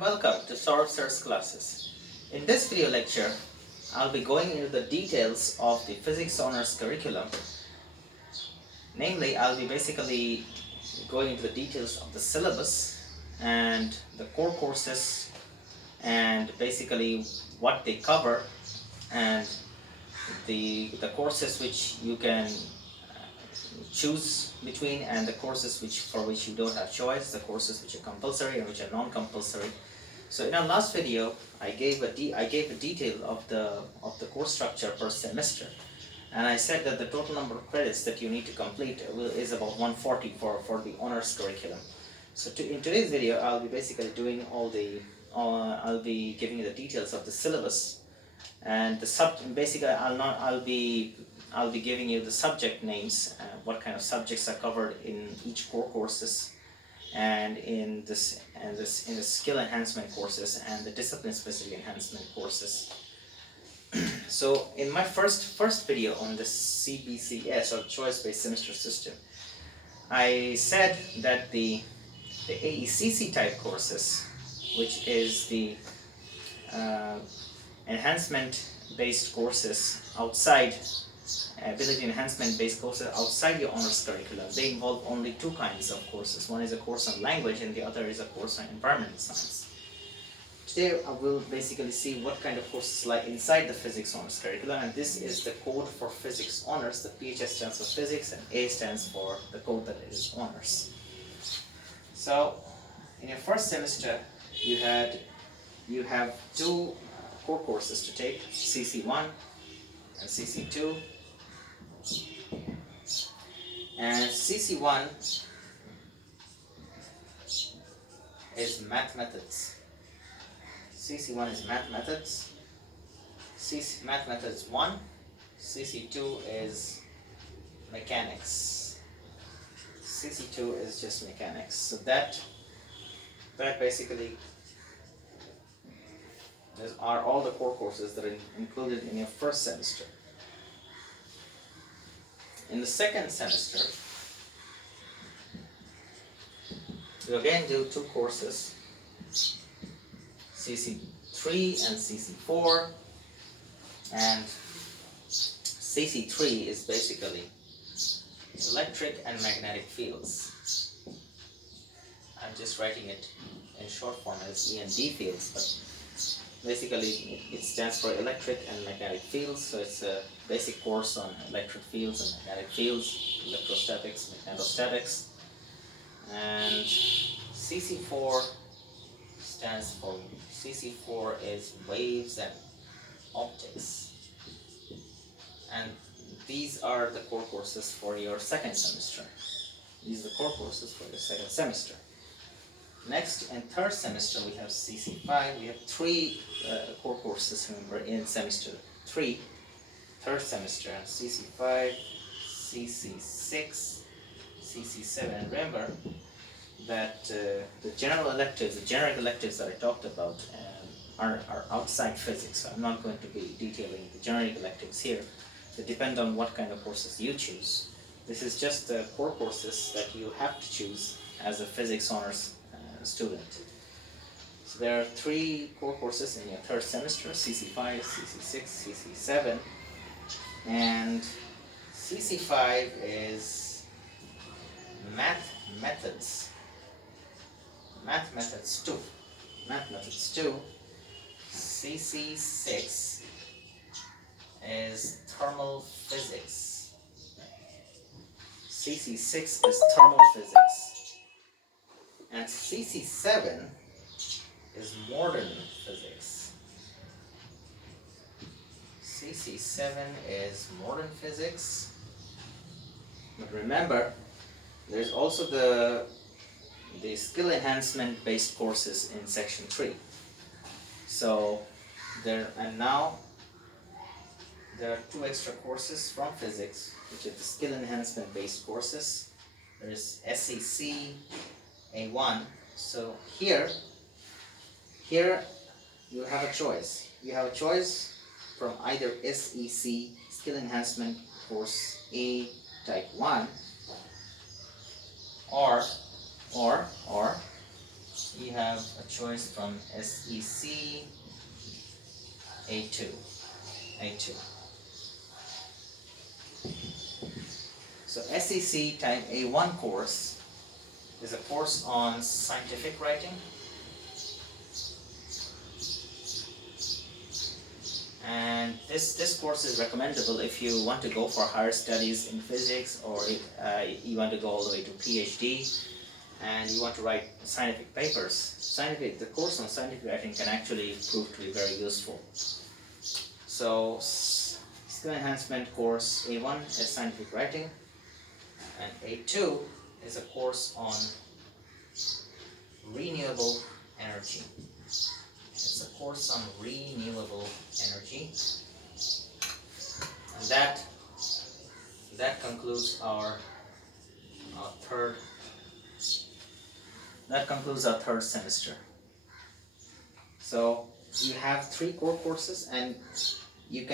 Welcome to Saurav Sir's classes. In this video lecture, I'll be going into the details of the Physics Honors curriculum. Namely, I'll be basically going into the details of the syllabus and the core courses and basically what they cover and the courses which you can choose between and the courses for which you don't have choice, the courses which are compulsory and which are non-compulsory. So in our last video, I gave a detail of the course structure per semester, and I said that the total number of credits that you need to complete is about 140 for the honors curriculum. So in today's video, I'll be basically doing I'll be giving you the details of the syllabus and basically I'll be giving you the subject names, what kind of subjects are covered in each core courses, and in the skill enhancement courses and the discipline specific enhancement courses. So in my first video on the CBCS, or choice based semester system, I said that the AECC type courses, which is the enhancement based courses outside ability enhancement based courses outside your honors curriculum, they involve only two kinds of courses. One is a course on language and the other is a course on environmental science. Today I will basically see what kind of courses lie inside the physics honors curriculum, and this is the code for physics honors. The PHS stands for physics and A stands for the code that is honors. So in your first semester you have two core courses to take, CC1 and CC2. And CC1 is math methods. CC1 is math methods. Math methods 1. CC2 is mechanics. CC2 is just mechanics. So that basically are all the core courses that are included in your first semester. In the second semester, you again do two courses, CC3 and CC4, and CC3 is basically electric and magnetic fields. I'm just writing it in short form as E and D fields, but basically it stands for electric and magnetic fields, so it's a basic course on electric fields and magnetic fields, electrostatics, magnetostatics. And CC4 is waves and optics. And these are the core courses for your second semester. These are the core courses for your second semester. Next, in third semester, we have CC5. We have three core courses, remember, in semester 3, third semester, CC5, CC6, CC7. And remember that the generic electives that I talked about are outside physics. So I'm not going to be detailing the generic electives here. They depend on what kind of courses you choose. This is just the core courses that you have to choose as a physics honors student. So there are three core courses in your third semester, CC5, CC6, CC7, and CC5 is Math Methods 2. Math Methods 2. CC6 is Thermal Physics. CC6 is Thermal Physics. And CC7 is modern physics. CC7 is modern physics. But remember, there's also the skill enhancement based courses in section 3. So now there are two extra courses from physics, which are the skill enhancement based courses. There is SEC A1. So here you have a choice. You have a choice from either SEC, Skill Enhancement Course A Type 1, or you have a choice from SEC A2. So SEC type A1 course is a course on scientific writing, and this course is recommendable if you want to go for higher studies in physics, or you want to go all the way to PhD and you want to write scientific papers. The course on scientific writing can actually prove to be very useful. So skill enhancement course A1 is scientific writing, and A2 is a course on renewable energy. It's a course on renewable energy, and that concludes our third semester. So you have 3 core courses, and you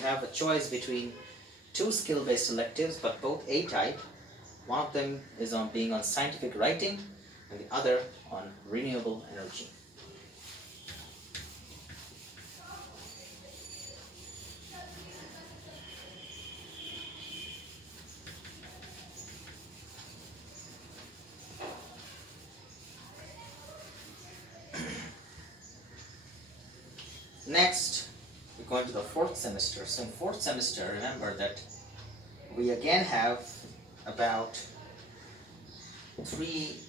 have a choice between 2 skill-based electives, but both A-type. One of them is on being on scientific writing, and the other on renewable energy. Next, we go into the 4th semester. So in 4th semester, remember that we again have about 3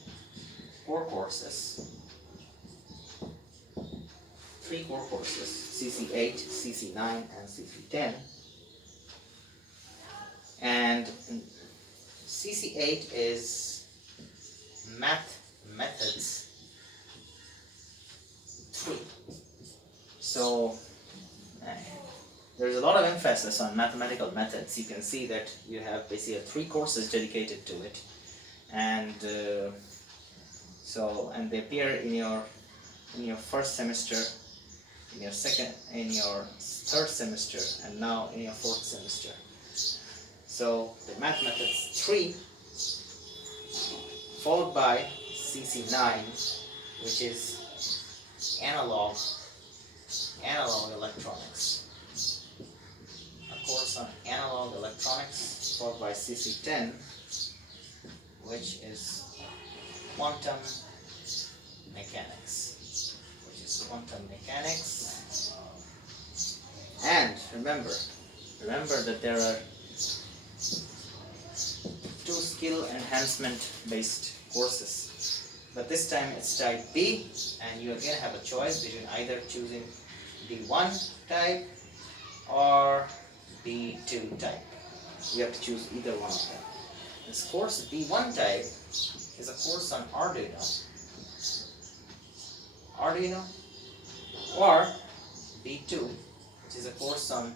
core courses. 3 core courses, CC8, CC9, and CC10. And CC8 is Math Methods 3. So there's a lot of emphasis on mathematical methods. You can see that you have basically 3 courses dedicated to it, and and they appear in your first semester, in your third semester, and now in your 4th semester. So the Math Methods 3, followed by CC9, which is analog electronics. A course on analog electronics, followed by CC10, which is quantum mechanics. And remember that there are 2 skill enhancement based courses, but this time it's type B, and you again have a choice between either choosing B1 type or B2 type. You have to choose either one of them. This course B1 type is a course on Arduino, or B2, which is a course on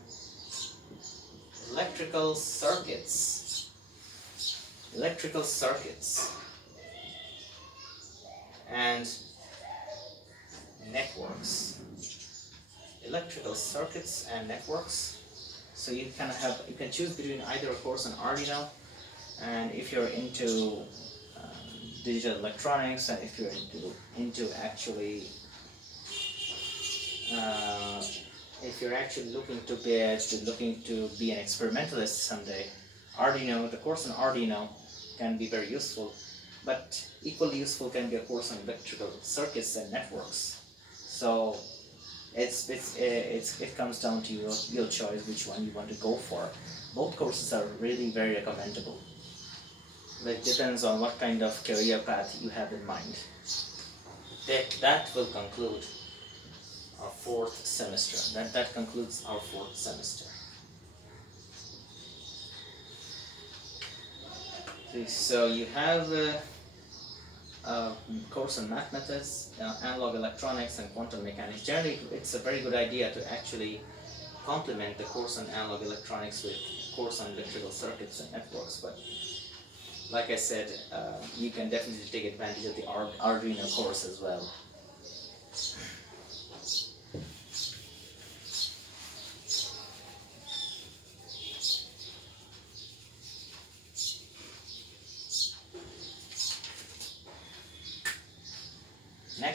electrical circuits and networks. So you can choose between either a course on Arduino, and if you're into digital electronics, and if you're into actually if you're actually looking to be an experimentalist someday, the course on Arduino can be very useful. But equally useful can be a course on electrical circuits and networks. So it comes down to your choice which one you want to go for. Both courses are really very recommendable. But it depends on what kind of career path you have in mind. That will conclude our 4th semester. That concludes our 4th semester. So you have a course on math methods, analog electronics, and quantum mechanics. Generally, it's a very good idea to actually complement the course on analog electronics with a course on electrical circuits and networks. But like I said, you can definitely take advantage of the Arduino course as well.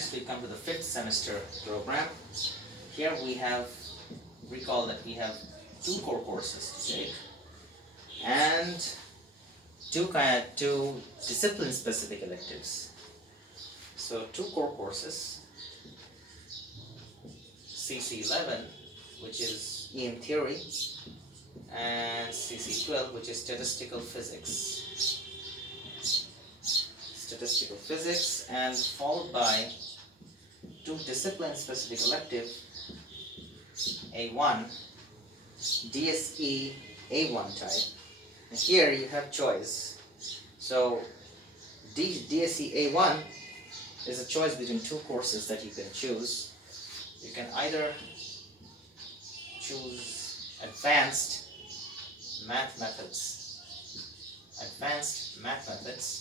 Next we come to the 5th semester program. Here we have, recall that we have 2 core courses to take and two discipline specific electives. So 2 core courses, CC11, which is EM theory, and CC12, which is statistical physics. Statistical physics, and followed by 2 discipline specific elective, A1, DSE A1 type. And here you have choice. So DSE A1 is a choice between 2 courses that you can choose. You can either choose advanced math methods. Advanced math methods.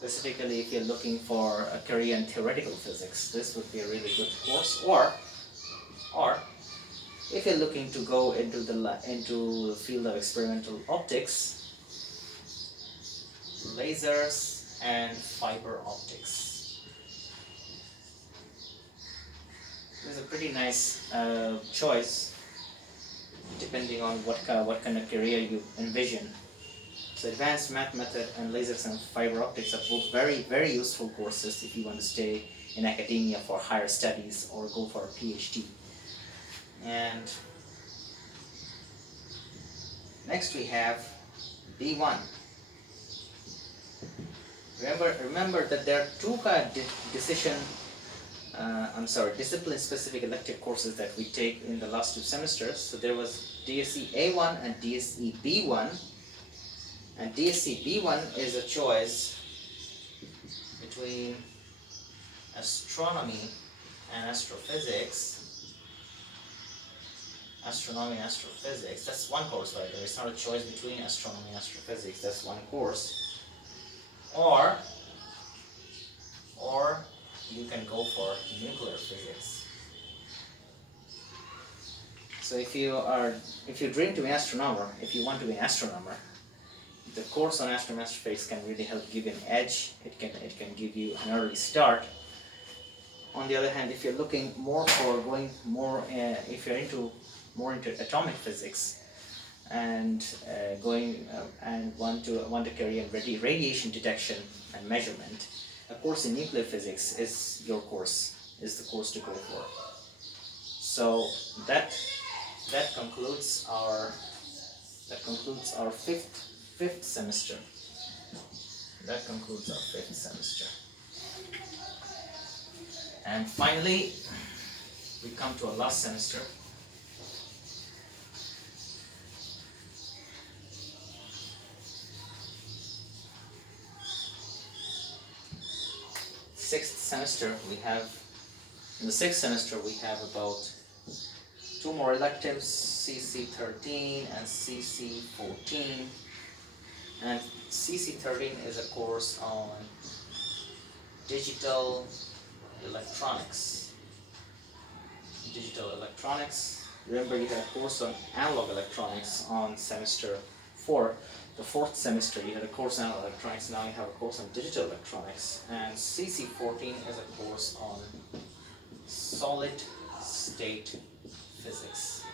Specifically, if you're looking for a career in theoretical physics, this would be a really good course. Or if you're looking to go into the field of experimental optics, lasers and fiber optics. This is a pretty nice choice, depending on what kind of career you envision. So advanced math method and lasers and fiber optics are both very, very useful courses if you want to stay in academia for higher studies or go for a PhD. And next we have B1. Remember that there are 2 discipline-specific elective courses that we take in the last 2 semesters. So there was DSE A1 and DSE B1. And DSE B1 is a choice between astronomy and astrophysics. Astronomy and astrophysics, that's one course right there. It's not a choice between astronomy and astrophysics, that's one course. Or you can go for nuclear physics. So if you dream to be an astronomer, if you want to be an astronomer, the course on astronomy and astrophysics can really help give you an edge. It can give you an early start. On the other hand, if you're looking more for going more, if you're more into atomic physics and want to carry on radiation detection and measurement, a course in nuclear physics is the course to go for. So that concludes our fifth semester. That concludes our 5th semester. And finally, we come to our last semester. In the sixth semester we have about 2 more electives, CC13 and CC14. And CC13 is a course on digital electronics. Remember, you had a course on analog electronics on semester 4. The 4th semester you had a course on analog electronics, now you have a course on digital electronics. And CC14 is a course on solid state physics.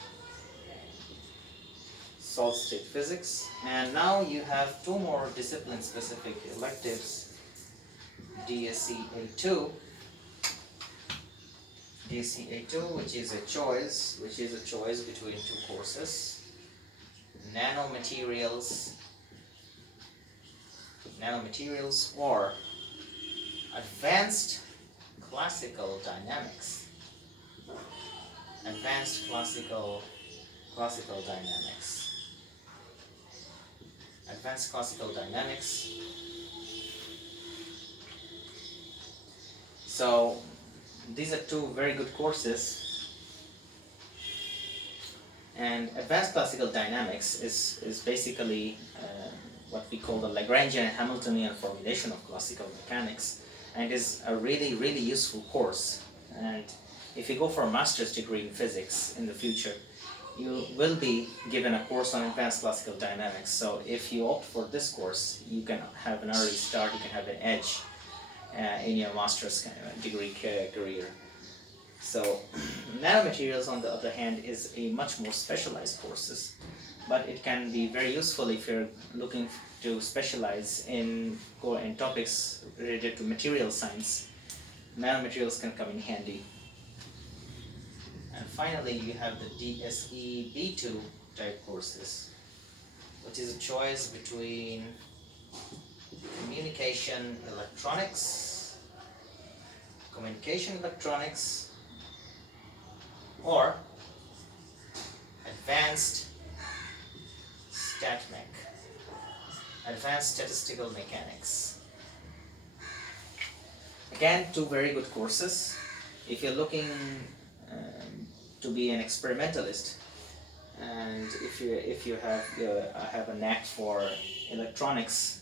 And now you have 2 more discipline specific electives, DSE A2, which is a choice between 2 courses, nanomaterials or advanced classical dynamics. Advanced classical dynamics. So these are 2 very good courses, and advanced classical dynamics is basically what we call the Lagrangian and Hamiltonian formulation of classical mechanics, and it is a really, really useful course. And if you go for a master's degree in physics in the future, you will be given a course on advanced classical dynamics. So if you opt for this course, you can have an early start, you can have an edge in your master's kind of degree career. So nanomaterials on the other hand is a much more specialized courses, but it can be very useful if you're looking to specialize in topics related to material science. Nanomaterials can come in handy. And finally, you have the DSE B2 type courses, which is a choice between communication electronics, or advanced advanced statistical mechanics. Again, two very good courses. If you're looking to be an experimentalist, and if you have a knack for electronics,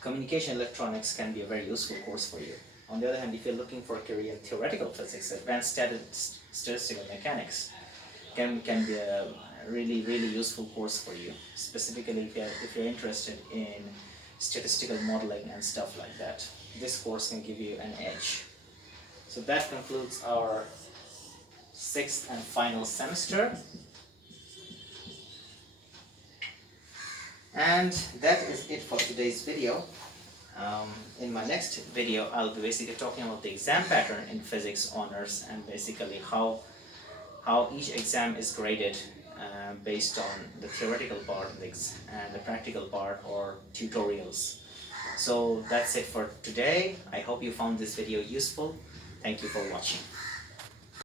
communication electronics can be a very useful course for you. On the other hand, if you're looking for a career in theoretical physics, advanced statistical mechanics can be a really useful course for you, specifically if you're interested in statistical modeling and stuff like that. This course can give you an edge. So that concludes our 6th and final semester. And that is it for today's video. In my next video, I'll be basically talking about the exam pattern in physics honors and basically how each exam is graded based on the theoretical part and the practical part or tutorials. So that's it for today. I hope you found this video useful. Thank you for watching.